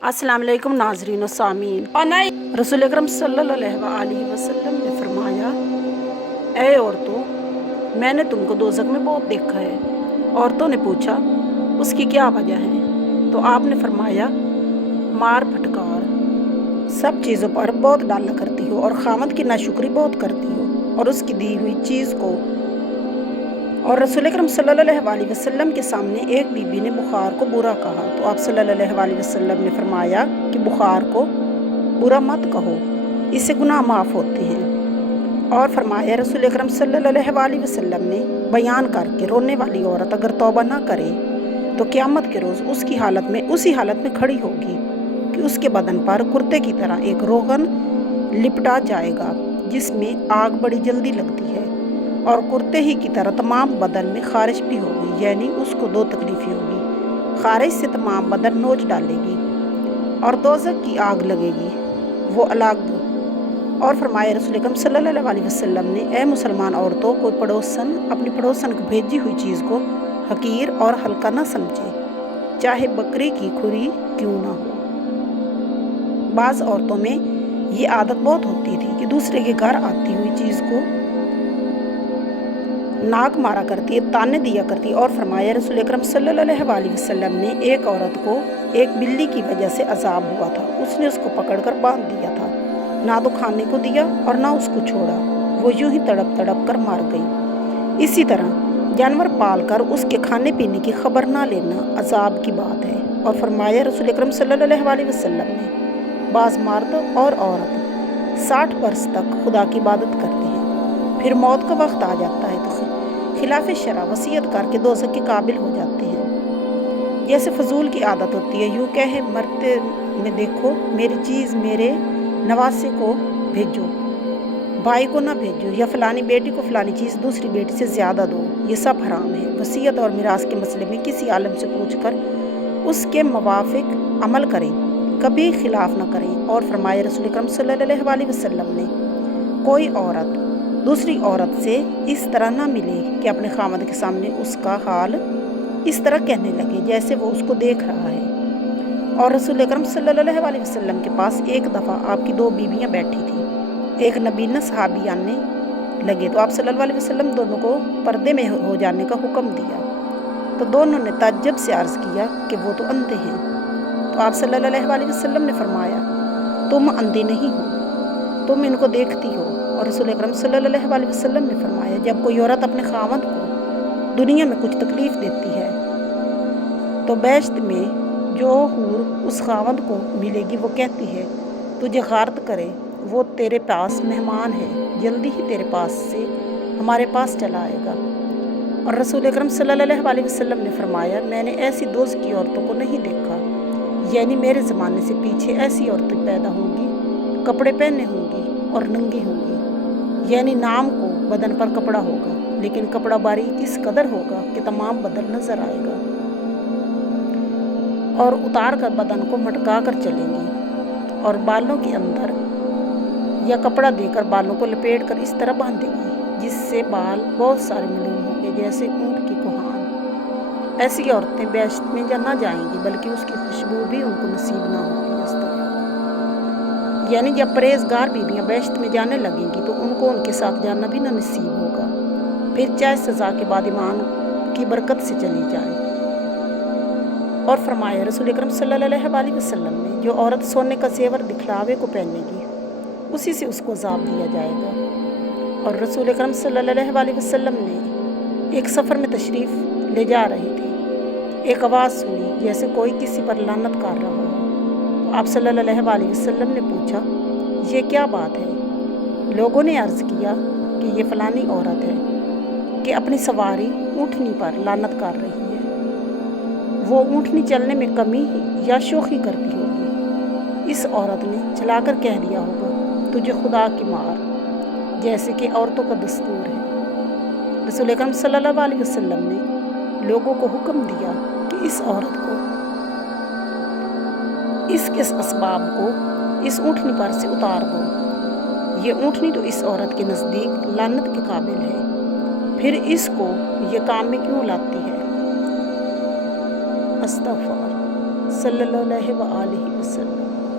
अस्सलाम वालेकुम नाज़रीन और सामीन। रसूल अकरम सल्लल्लाहु अलैहि वसल्लम ने फरमाया, ऐ औरतों, मैंने तुमको दोज़ख में बहुत देखा है। औरतों ने पूछा, उसकी क्या वजह है? तो आपने फरमाया, मार फटकार, सब चीज़ों पर बहुत डाला करती हो और खामद की नाशुक्री बहुत करती हो और उसकी दी हुई चीज़ को। और रसूल अकरम सल्लल्लाहु अलैहि वसल्लम के सामने एक बीबी ने बुखार को बुरा कहा, तो आप सल्लल्लाहु अलैहि वसल्लम ने फरमाया कि बुखार को बुरा मत कहो, इससे गुनाह माफ़ होते हैं। और फरमाया रसूल अकरम सल्लल्लाहु अलैहि वसल्लम ने बयान करके, रोने वाली औरत अगर तौबा ना करे तो क़यामत के रोज़ उसी हालत में खड़ी होगी कि उसके बदन पर कुर्ते की तरह एक रोगन लिपटा जाएगा जिसमें आग बड़ी जल्दी लगती है, और कुर्ते ही की तरह तमाम बदन में खारिश भी होगी। यानी उसको दो तकलीफ़ें होगी, खारिश से तमाम बदन नोच डालेगी और दोज़ख की आग लगेगी, वो अलग। और फरमाया रसूल अकरम सल्लल्लाहु अलैहि वसल्लम ने, ए मुसलमान औरतों, कोई पड़ोसन अपनी पड़ोसन को भेजी हुई चीज़ को हकीर और हल्का ना समझे, चाहे बकरी की खुरी क्यों ना हो। बाज़ औरतों में ये आदत बहुत होती थी कि दूसरे के घर आती हुई चीज़ को नाक मारा करती है, ताने दिया करती। और फरमाया रसूल अकरम सल्लल्लाहु अलैहि वसल्लम ने, एक औरत को एक बिल्ली की वजह से अजाब हुआ था, उसने उसको पकड़कर बांध दिया था, ना तो खाने को दिया और ना उसको छोड़ा, वो यूं ही तड़प तड़प कर मर गई। इसी तरह जानवर पाल कर उसके खाने पीने की खबर ना लेना अजाब की बात है। और फरमाया रसूल अकरम सल्लल्लाहु अलैहि वसल्लम ने, बाज़ मर्द और औरत 60 वर्ष तक खुदा की इबादत करते हैं, फिर मौत का वक्त आ जाता है तो खिलाफ शरा वसीयत करके दोज़ख के काबिल हो जाते हैं। जैसे फजूल की आदत होती है, यूँ कहे मरते में, देखो मेरी चीज़ मेरे नवासे को भेजो, भाई को ना भेजो, या फलानी बेटी को फलानी चीज़ दूसरी बेटी से ज़्यादा दो, ये सब हराम है। वसीयत और मिरास के मसले में किसी आलम से पूछकर उसके मुवाफिक अमल करें, कभी खिलाफ ना करें। और फरमाया रसूल अकरम सल्लल्लाहु अलैहि वसल्लम ने, कोई औरत दूसरी औरत से इस तरह ना मिले कि अपने खामद के सामने उसका हाल इस तरह कहने लगे जैसे वो उसको देख रहा है। और रसूल अकरम सल्लल्लाहु अलैहि वसल्लम के पास एक दफ़ा आपकी 2 बीवियाँ बैठी थी, एक नबीना सहाबी आने लगे तो आप सल्लल्लाहु अलैहि वसल्लम दोनों को पर्दे में हो जाने का हुक्म दिया, तो दोनों ने ताज्जुब से अर्ज़ किया कि वो तो अंधे हैं। तो आप सल्लल्लाहु अलैहि वसल्लम ने फरमाया, तुम अंधे नहीं हो, तुम इनको देखती हो। और रसूल अकरम सल्लल्लाहु अलैहि वसल्लम ने फरमाया, जब कोई औरत अपने खामद को दुनिया में कुछ तकलीफ़ देती है तो बेश्त में जो हूर उस खामद को मिलेगी वो कहती है, तुझे गारत करे, वो तेरे पास मेहमान है, जल्दी ही तेरे पास से हमारे पास चला आएगा। और रसूल अकरम सल्लल्लाहु अलैहि वसल्लम ने फरमाया, मैंने ऐसी दोज़ख की औरतों को नहीं देखा, यानी मेरे ज़माने से पीछे ऐसी औरतें पैदा होंगी, कपड़े पहने होंगी और नंगी होंगी, यानी नाम को बदन पर कपड़ा होगा, लेकिन कपड़ा बारीक इस कदर होगा कि तमाम बदन नजर आएगा, और उतार कर बदन को मटका कर चलेंगी, और बालों के अंदर या कपड़ा देकर बालों को लपेट कर इस तरह बांधेंगी जिससे बाल बहुत सारे मालूम होंगे, जैसे ऊँट की कोहान। ऐसी औरतें बेश्त में ना जाएंगी, बल्कि उसकी खुशबू भी उनको नसीब ना होगी। यानी जब परहेजगार बीवियाँ बेश्त में जाने लगेंगी तो उनको उनके साथ जाना भी ना नसीब होगा, फिर चाहे सज़ा के बाद ईमान की बरकत से चली जाए। और फरमाया रसूल अकरम सल्लल्लाहु अलैहि वसल्लम ने, जो औरत सोने का ज़ेवर दिखलावे को पहनेगी उसी से उसको अज़ाब दिया जाएगा। और रसूल अकरम सल्लल्लाहु अलैहि वसल्लम ने एक सफ़र में तशरीफ़ ले जा रहे थे, एक आवाज़ सुनी जैसे कोई किसी पर लानत कर रहा हो। आप सल्लल्लाहु अलैहि वसल्लम ने पूछा, ये क्या बात है? लोगों ने अर्ज़ किया कि ये फ़लानी औरत है कि अपनी सवारी ऊँटनी पर लानत कर रही है, वो ऊँटनी चलने में कमी या शोखी करती होगी। इस औरत ने चलाकर कह दिया होगा, तुझे खुदा की मार, जैसे कि औरतों का दस्तूर है। रसूल अकरम सल्लल्लाहु अलैहि वसल्लम ने लोगों को हुक्म दिया कि इस औरत को इसके असबाब को इस ऊँटनी पर से उतार दो, ये ऊँटनी तो इस औरत के नज़दीक लानत के काबिल है, फिर इसको ये काम में क्यों लाती है? अस्तग़फ़ुर। सल्लल्लाहु अलैहि वसल्लम।